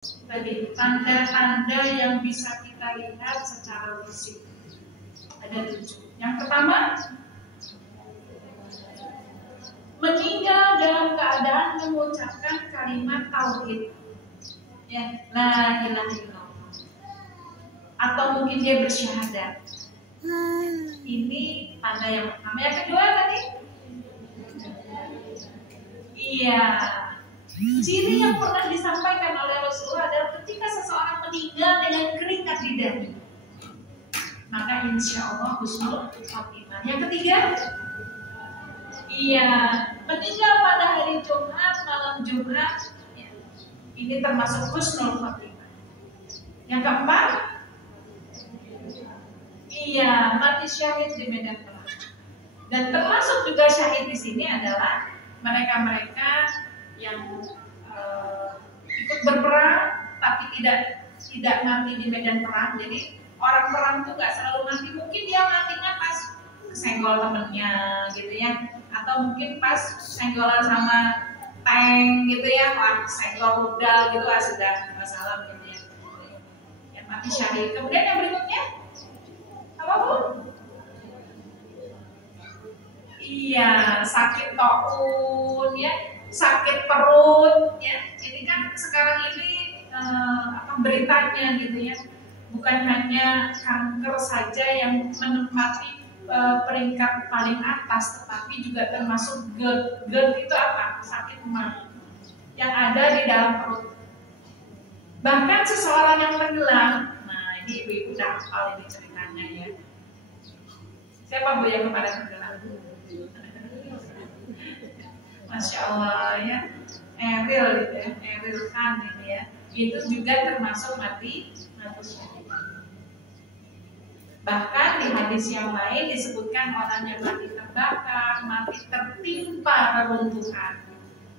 Tadi tanda-tanda yang bisa kita lihat secara fisik ada 7. Yang pertama, meninggal dalam keadaan mengucapkan kalimat tauhid, ya, la ilaha illallah, atau mungkin dia bersyahadat. Ini tanda yang pertama. Yang kedua tadi, iya, ciri yang pernah disampaikan oleh Rasulullah adalah ketika seseorang meninggal dengan keringat di dahi, maka insya Allah husnul khotimah. Yang ketiga, iya, meninggal pada hari Jumat, malam Jumat, ya, ini termasuk husnul khotimah. Yang keempat, iya, mati syahid di medan perang. Dan termasuk juga syahid di sini adalah mereka-mereka yang ikut berperang tapi tidak mati di medan perang. Jadi orang perang tuh nggak selalu mati. Mungkin dia matinya pas kesenggol temennya, gitu ya, atau mungkin pas senggolan sama tank, gitu ya, wah senggol rudal gitu, sudah masalah, gitu ya. Yang mati syahid. Kemudian yang berikutnya, apa Bu? Iya, sakit taun, ya, sakit perut, ya. Ini kan sekarang ini beritanya, gitu ya, bukan hanya kanker saja yang menempati peringkat paling atas, tetapi juga termasuk GERD. GERD itu apa? Sakit mah yang ada di dalam perut. Bahkan seseorang yang tenggelam, nah ini ibu-ibu udah hafal ini ceritanya, ya. Siapa Bu yang kemarin tenggelam? Masya Allah, ya, Eril, gitu ya, Eril Khan ini, ya, itu juga termasuk mati syahid. Bahkan di hadis yang lain disebutkan orang yang mati terbakar, mati tertimpa reruntuhan.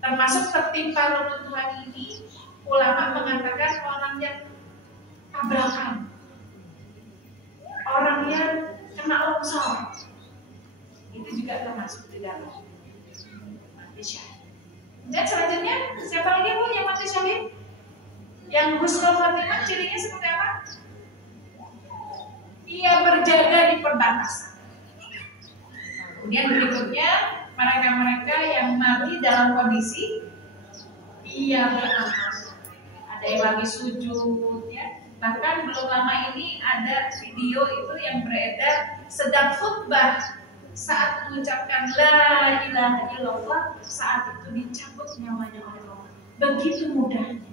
Termasuk tertimpa reruntuhan ini, ulama mengatakan orang yang tabrakan, orang yang kena longsor, itu juga termasuk di dalam mati syahid. Dan selanjutnya, siapa lagi Bu yang mati syahid? Yang husnul khotimah cirinya seperti apa? Ia berjaga di perbatasan. Kemudian berikutnya, mereka-mereka yang mati dalam kondisi ia beramal. Ada yang lagi sujud, ya. Bahkan belum lama ini ada video itu yang beredar sedang khutbah, saat mengucapkan la ilaha illallah, saat itu dicabut nyawanya oleh Allah. Begitu mudahnya.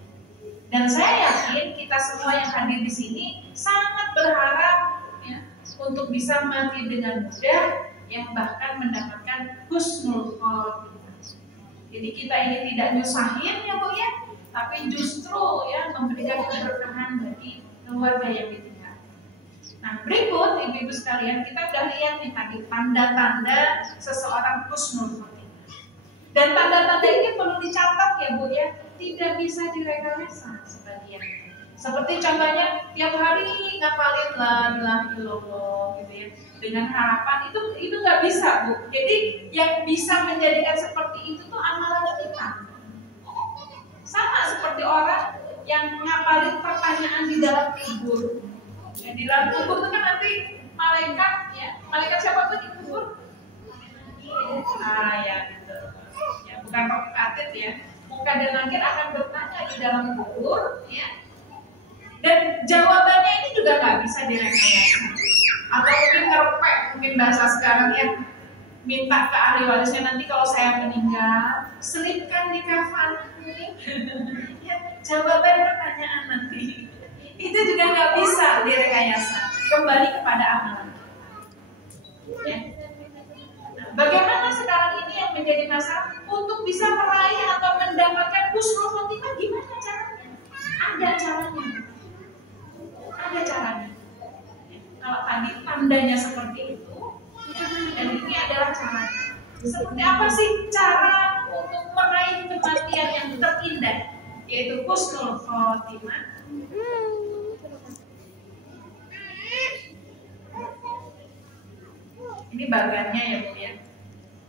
Dan saya yakin kita semua yang hadir di sini sangat berharap, ya, untuk bisa mati dengan mudah, yang bahkan mendapatkan husnul khotimah. Jadi kita ini tidak nyusahin, ya Bu, ya, tapi justru, ya, memberikan keberkahan bagi keluarga yang ditinggal. Nah, berikut ibu-ibu sekalian, kita udah lihat nih tadi tanda-tanda seseorang husnul khotimah. Dan tanda-tanda ini perlu dicatat, ya Bu, ya, tidak bisa direkayasa sebagian. Seperti contohnya tiap hari ngapalin la ilaha illallah, gitu ya, dengan harapan itu nggak bisa Bu. Jadi yang bisa menjadikan seperti itu tuh amalan kita. Sama seperti orang yang ngapalin pertanyaan di dalam kubur. Ya, di dalam kubur itu kan nanti malaikat, ya, malaikat siapa tuh di kubur? Ya, gitu. Ya, bukan provokatif, ya. Muka dan langit akan bertanya di dalam kubur, ya. Dan jawabannya ini juga nggak bisa direkayasa. Atau mungkin ngerepek, mungkin bahasa sekarang, ya, minta ke ahli warisnya, nanti kalau saya meninggal, selipkan di kafan. Ya, jawaban pertanyaan nanti itu juga nggak bisa direkayasa. Kembali kepada amalan. Ya. Nah, bagaimana sekarang ini yang menjadi masalah untuk bisa meraih atau mendapatkan husnul khotimah? Gimana caranya? Ada caranya. Ada caranya. Ya. Kalau tadi tandanya seperti itu, ya, dan ini adalah caranya. Seperti apa sih cara untuk meraih kematian yang terindah, yaitu husnul khotimah? Ini bagannya, ya Bu, ya.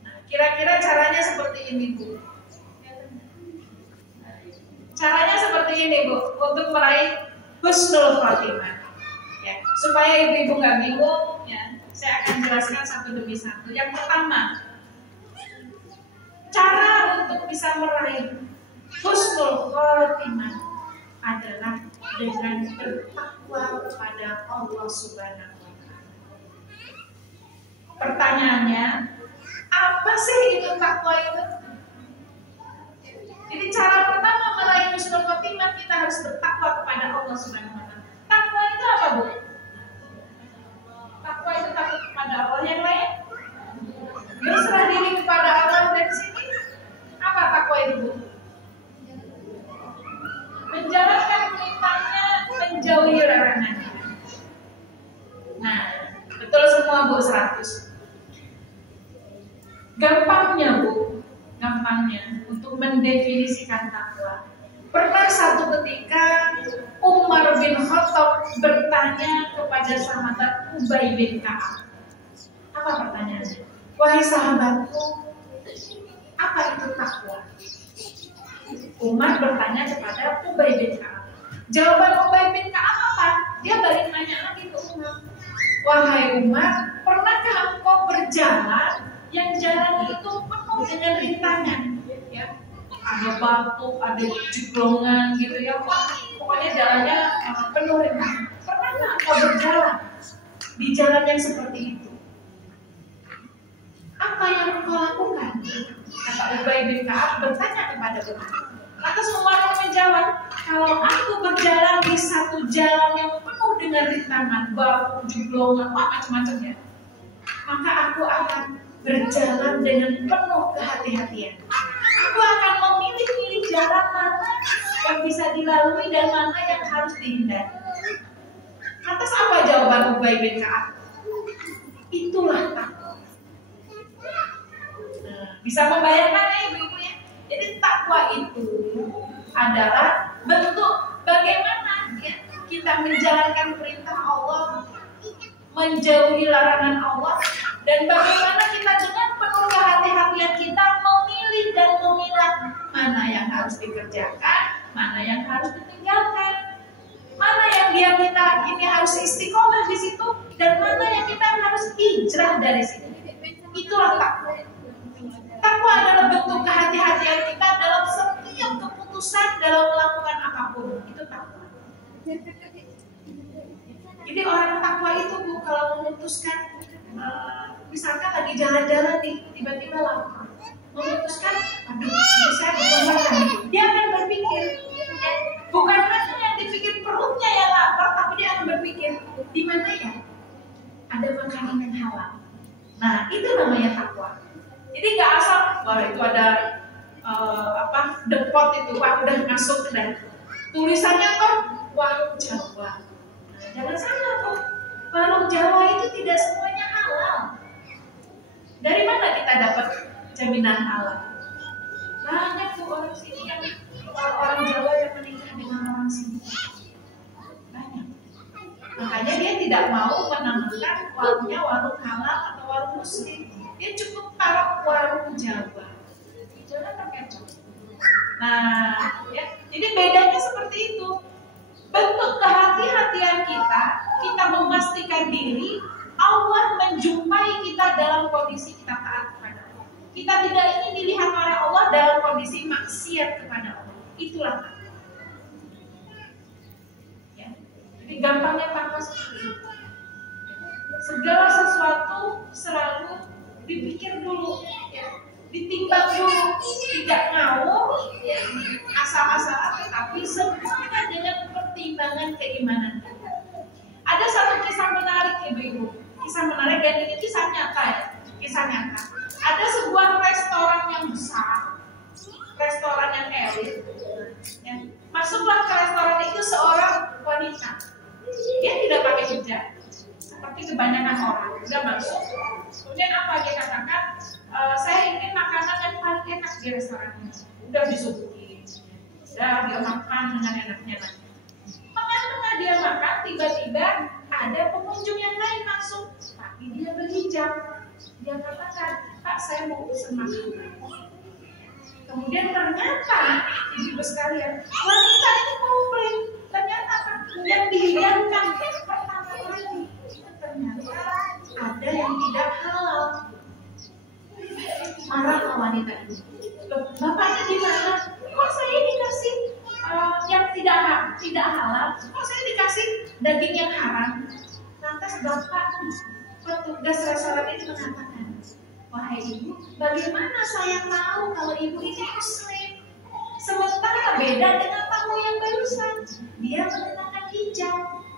Nah, kira-kira caranya seperti ini Bu. Caranya seperti ini Bu, untuk meraih husnul khotimah. Ya, supaya ibu-ibu nggak bingung, ya, saya akan jelaskan satu demi satu. Yang pertama, cara untuk bisa meraih husnul khotimah adalah dengan bertakwa kepada Allah Subhanahu wa Ta'ala. Pertanyaannya, apa sih itu takwa itu? Jadi cara pertama meraih husnul khotimah, kita harus bertakwa kepada Allah Subhanahu wa Ta'ala. Takwa itu apa, Bu? Takwa itu takut kepada Allah. Yang lain? Berserah diri kepada Allah. Dari sini apa takwa itu, Bu? Menjalankan perintahnya, menjauhi larangannya. Nah, betul semua Bu, 100. Gampangnya Bu, gampangnya untuk mendefinisikan takwa. Pernah satu ketika Umar bin Khattab bertanya kepada sahabat Ubay bin Ka'ab. Apa pertanyaannya? Wahai sahabatku, apa itu takwa? Umar bertanya kepada Ubay bin Ka'ab. Jawaban Ubay bin Ka'ab apa? Dia balik nanya lagi ke Umar. Wahai Umar, pernahkah engkau berjalan yang jalan itu penuh dengan rintangan? Ya, ada batu, ada jeglongan gitu ya. Pokoknya jalannya penuh rintangan. Pernahkah engkau berjalan di jalan yang seperti itu? Apa yang engkau lakukan? Kata Ubay bin Ka'ab bertanya kepada Umar. Lantas Umar menjawab, kalau aku berjalan di satu jalan yang penuh dengan rintangan, batu, jeglongan, macam-macamnya, maka aku akan berjalan dengan penuh kehati-hatian. Aku akan memilih-milih jalan mana yang bisa dilalui dan mana yang harus dihindari. Lantas apa jawaban Ubay bin Ka'ab? Itulah takwa. Bisa membayangkan ya ibu-ibu ya? Jadi takwa itu adalah bentuk bagaimana ya, kita menjalankan perintah Allah, menjauhi larangan Allah, dan bagaimana kita dengan penuh kehati-hatian kita memilih dan memilah mana yang harus dikerjakan, mana yang harus ditinggalkan, mana yang kita ini harus istiqomah di situ, dan mana yang kita harus hijrah dari situ. Itulah takwa. Takwa adalah bentuk kehati-hatian kita dalam setiap keputusan dalam melakukan apapun. Itu takwa. Jadi orang takwa itu Bu, kalau memutuskan misalkan lagi jalan-jalan nih, tiba-tiba lapar, memutuskan, aduh, saya belum makan. Dia akan berpikir, ya, bukan hanya yang dipikir perutnya yang lapar, tapi dia akan berpikir, di mana ya ada makanan yang halal. Nah, itu namanya takwa. Jadi nggak asal, wah itu ada depot itu, wah udah masuk ke dalam. Tulisannya kok warung Jawa. Nah, jangan salah kok, warung Jawa itu tidak semuanya halal. Dari mana kita dapat jaminan halal? Banyak tuh orang sini yang orang Jawa yang menikah dengan orang sini. Banyak. Makanya dia tidak mau menamakan warungnya warung halal atau warung muslim. Dia cukup taruh warung Jawa. Jangan pakai Jawa. Nah, ya, jadi bedanya seperti itu. Bentuk kehati-hatian kita memastikan diri Allah menjumpai kita dalam kondisi kita taat kepada Allah. Kita tidak ingin dilihat oleh Allah dalam kondisi maksiat kepada Allah. Itulah takwa. Ya. Jadi gampangnya takwa seperti itu. Segala sesuatu selalu dipikir dulu, ya, ditimbang dulu, tidak ngawur, ya, asal-asalan, tetapi semuanya dengan pertimbangan keimanan. Ada satu kisah menarik ibu-ibu, kisah menarik dan ini kisah nyata ya, kisah nyata. Ada sebuah restoran yang besar, restoran yang elit, ya. Masuklah ke restoran itu seorang wanita, dia tidak pakai hijab, seperti kebanyakan orang, sudah masuk. Kemudian apa dia katakan, saya ingin makanan yang paling enak di restoran ini. Udah disuguhin, udah dia makan dengan enaknya. Tengah-tengah dia makan, tiba-tiba ada pengunjung yang lain masuk, tapi dia berhijab. Dia katakan, Pak, saya mau pesan makanan. Kemudian ternyata ibu sekalian, tidak halal, kok saya dikasih daging yang haram? Lantas bapak petugas restoran itu mengatakan, wahai ibu, bagaimana saya tahu kalau ibu ini muslim? Sementara beda dengan tamu yang barusan, dia mengenakan hijab,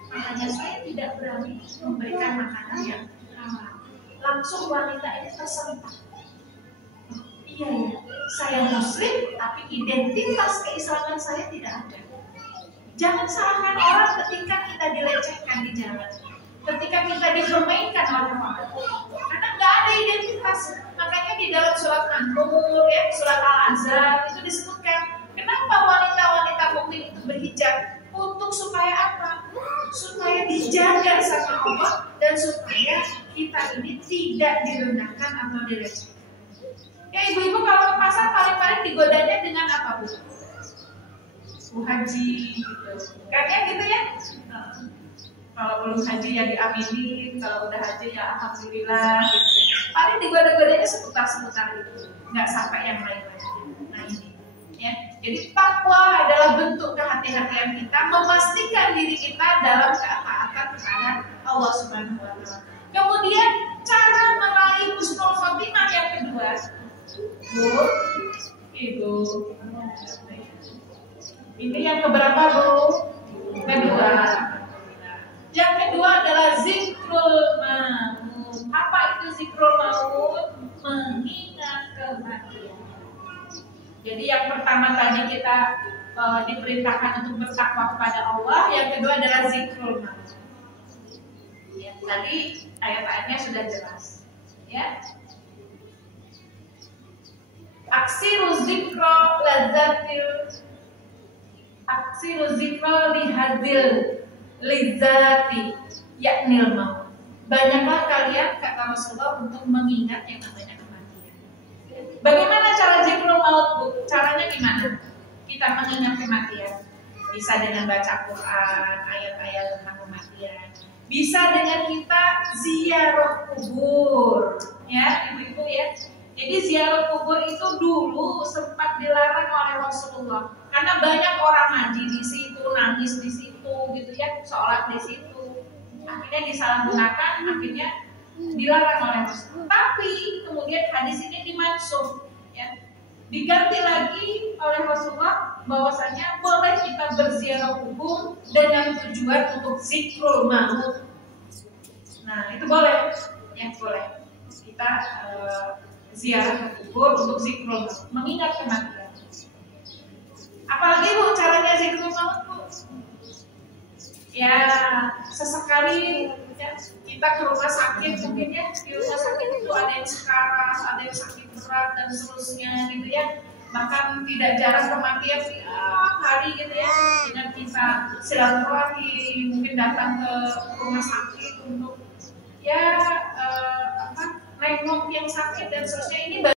makanya saya tidak berani memberikan makanan yang halal. Langsung wanita ini tersentak. Iya ya, saya muslim, tapi identitas keislaman saya tidak ada. Jangan salahkan orang ketika kita dilecehkan di jalan, ketika kita dipermainkan oleh orang, karena nggak ada identitas. Makanya di dalam surat An-Nur, ya, surat Al-Ahzab itu disebutkan, kenapa wanita-wanita mukmin itu berhijab? Untuk supaya apa? Supaya dijaga sama Allah dan supaya kita ini tidak direndahkan atau dilecehkan. Ya ibu-ibu kalau ke pasar paling-paling digodanya dengan apa bu? Bu haji gitu. Kayaknya gitu ya. Kalau belum haji ya diaminin, kalau udah haji ya alhamdulillah gitu. Paling digoda-godanya seputar-seputar itu, nggak sampai yang lain-lain. Nah ini ya. Jadi takwa adalah bentuk kehati-hatian kita, memastikan diri kita dalam ketaatan kepada Allah Subhanahu wa taala. Kemudian cara meraih husnul khotimah yang kedua, Bu, Ibu. Ini yang keberapa Bu? Kedua. Yang kedua adalah zikrul maut. Apa itu zikrul maut? Mengingat kematian. Jadi yang pertama tadi kita diperintahkan untuk bertakwa kepada Allah. Yang kedua adalah zikrul maut. Ya, tadi ayat-ayatnya sudah jelas. Ya. Aksiru zikro lazzatil, aksiru zikro lihadil lizati yaknil maut. Banyaklah kalian, kata Rasulullah, untuk mengingat yang namanya kematian. Bagaimana cara zikrul maut, Bu? Caranya gimana? Kita mengingat kematian. Bisa dengan baca Quran, ayat-ayat tentang kematian. Bisa dengan kita ziarah kubur, ya ibu-ibu ya. Jadi ziarah kubur itu dulu sempat dilarang oleh Rasulullah karena banyak orang ngaji di situ, nangis di situ, gitu ya, sholat di situ. Akhirnya disalahgunakan, akhirnya dilarang oleh Rasulullah. Tapi kemudian hadis ini dimansukh, ya, diganti lagi oleh Rasulullah bahwasanya boleh kita berziarah kubur dengan tujuan untuk zikrul maut. Nah itu boleh, ya boleh kita ziarah kubur untuk zikrul maut, mengingat kematian. Apalagi Bu caranya zikrul maut Bu? Ya sesekali ya, kita ke rumah sakit, mungkin ya di rumah sakit itu ada yang sekarat, ada yang sakit berat dan seterusnya gitu ya. Bahkan tidak jarang kematian tiap hari gitu ya. Dengan kita silaturahmi, mungkin datang ke rumah sakit untuk ya nengok yang sakit dan seterusnya. Ini